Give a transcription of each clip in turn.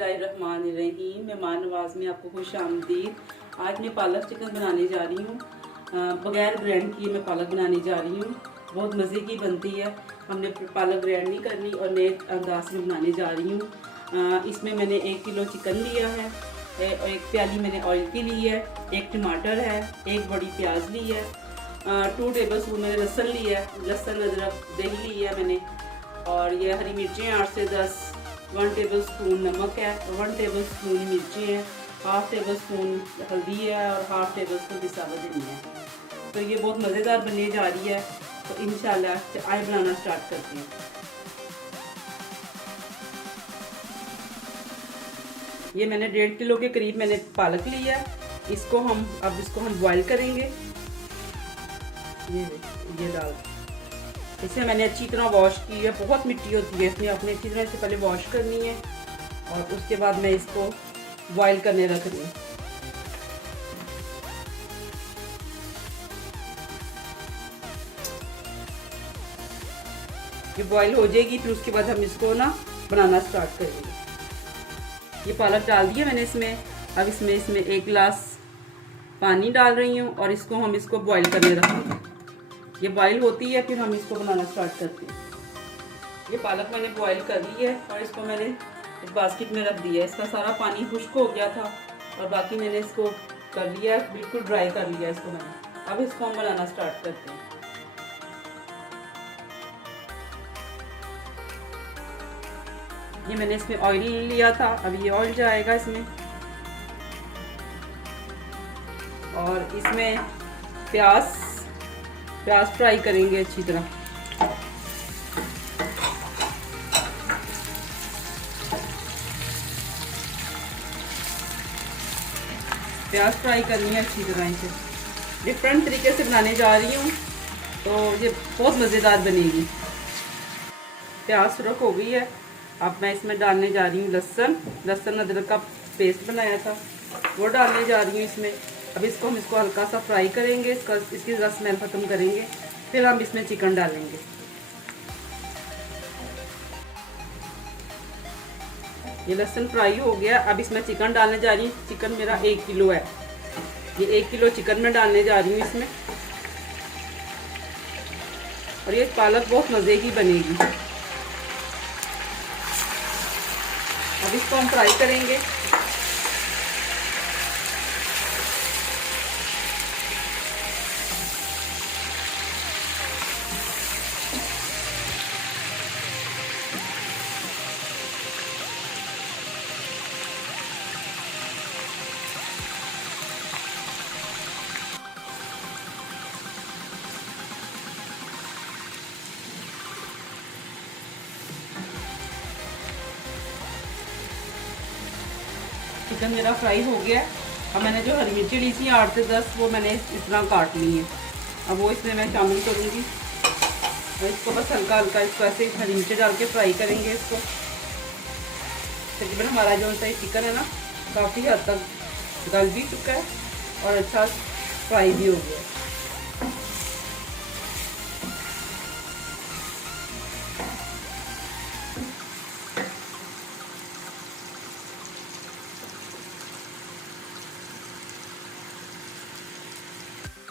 बिस्मिल्लाहिर्रहमानिर्रहीम। मेहमान नवाज में आपको खुश आमदीद। आज मैं पालक चिकन बनाने जा रही हूँ। बगैर ग्रैंड किए मैं पालक बनाने जा रही हूँ। बहुत मज़े की बनती है। हमने पालक ग्रैंड नहीं करनी और नए अंदाज में बनाने जा रही हूँ। इसमें मैंने 1 किलो चिकन लिया है, 1 प्याली मैंने ऑयल की ली है, 1 टमाटर है, 1 बड़ी प्याज ली है, 2 टेबल स्पून मैंने लहसुन लिया है, लहसुन अदरक दही ली है मैंने, और ये हरी मिर्चें 8 से 10, 1 टेबल स्पून नमक है, 1 टेबल स्पून मिर्ची है, 1/2 टेबल स्पून हल्दी है और 1/2 टेबल स्पून पिसा हुआ धनिया है। तो ये बहुत मज़ेदार बनने जा रही है। तो इंशाल्लाह आए बनाना स्टार्ट करते हैं। ये मैंने 1.5 किलो के करीब मैंने पालक लिया है। इसको हम बॉईल करेंगे। ये डाल, इसे मैंने अच्छी तरह वॉश की है। बहुत मिट्टी होती है इसमें, अपने अच्छी तरह से पहले वॉश करनी है और उसके बाद मैं इसको बॉईल करने रख दूँ। ये बॉईल हो जाएगी, फिर उसके बाद हम इसको ना बनाना स्टार्ट करेंगे। ये पालक डाल दिया मैंने इसमें। अब इसमें 1 गिलास पानी डाल रही हूँ और इसको बॉईल करने रखेंगे। ये बॉईल होती है, फिर हम इसको बनाना स्टार्ट करते हैं। ये पालक मैंने बॉईल कर ली है और इसको मैंने इस बास्केट में रख दिया है। इसका सारा पानी खुश्क हो गया था और बाकी मैंने इसको कर लिया, बिल्कुल ड्राई कर लिया इसको मैंने। अब इसको हम बनाना स्टार्ट करते हैं। ये मैंने इसमें ऑयल लिया था, अब ये ऑयल जाएगा इसमें, और इसमें प्याज फ्राई करेंगे अच्छी तरह। प्याज फ्राई करनी है अच्छी तरह। इसे डिफरेंट तरीके से बनाने जा रही हूँ, तो ये बहुत मज़ेदार बनेगी। प्याज सुरख हो गई है। अब मैं इसमें डालने जा रही हूँ लहसुन अदरक का पेस्ट बनाया था, वो डालने जा रही हूँ इसमें। अब इसको हल्का सा फ्राई करेंगे, इसकी रस स्मेल ख़त्म करेंगे, फिर हम इसमें चिकन डालेंगे। ये लहसुन फ्राई हो गया। अब इसमें चिकन डालने जा रही हूँ। चिकन मेरा 1 किलो है। ये 1 किलो चिकन में डालने जा रही हूँ इसमें, और ये पालक बहुत मज़े की बनेगी। अब इसको हम फ्राई करेंगे। चिकन मेरा फ्राई हो गया। अब मैंने जो हरी मिर्ची ली थी 8 से 10, वो मैंने इस तरह काट ली है। अब वो इसमें मैं शामिल करूँगी और इसको बस हल्का इसको ऐसे हरी मिर्ची डाल के फ्राई करेंगे इसको। तकरीबन हमारा जो सा चिकन है ना, काफ़ी हद तक गल भी चुका है और अच्छा फ्राई भी हो गया।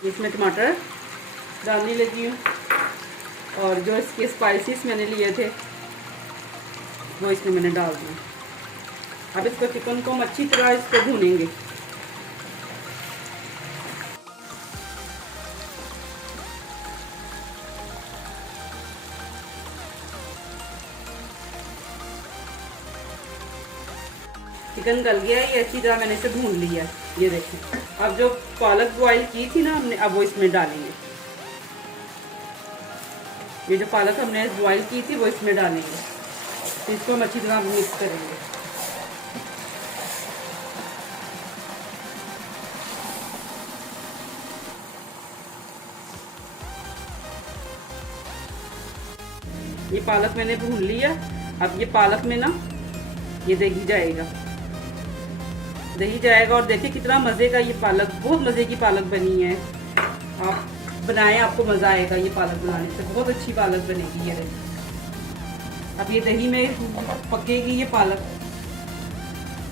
इसमें टमाटर डालने लगी हूँ और जो इसके स्पाइसेस मैंने लिए थे वो इसमें मैंने डाल दिए। अब इसको चिकन को हम अच्छी तरह इसको भूनेंगे। चिकन गल गया है, ये अच्छी तरह मैंने इसे भून लिया। ये देखें। अब जो पालक बॉईल की थी ना हमने, अब वो इसमें डालेंगे। ये जो पालक हमने बॉईल की थी वो इसमें डालेंगे। तो इसको हम अच्छी तरह मिक्स करेंगे। ये पालक मैंने भून लिया। अब ये पालक में ना ये दही जाएगा और देखिए कितना मज़े का ये पालक, बहुत मज़े की पालक बनी है। आप बनाएं, आपको मज़ा आएगा ये पालक बनाने से। बहुत अच्छी पालक बनेगी ये। अब ये दही में पकेगी ये पालक।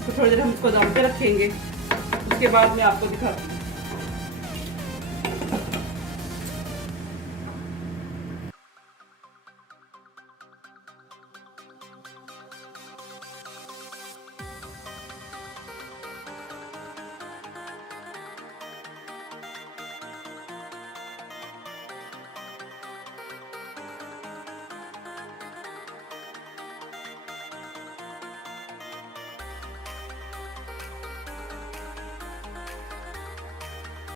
तो थोड़ी देर हम इसको दम पे रखेंगे। उसके बाद मैं आपको दिखाती हूँ।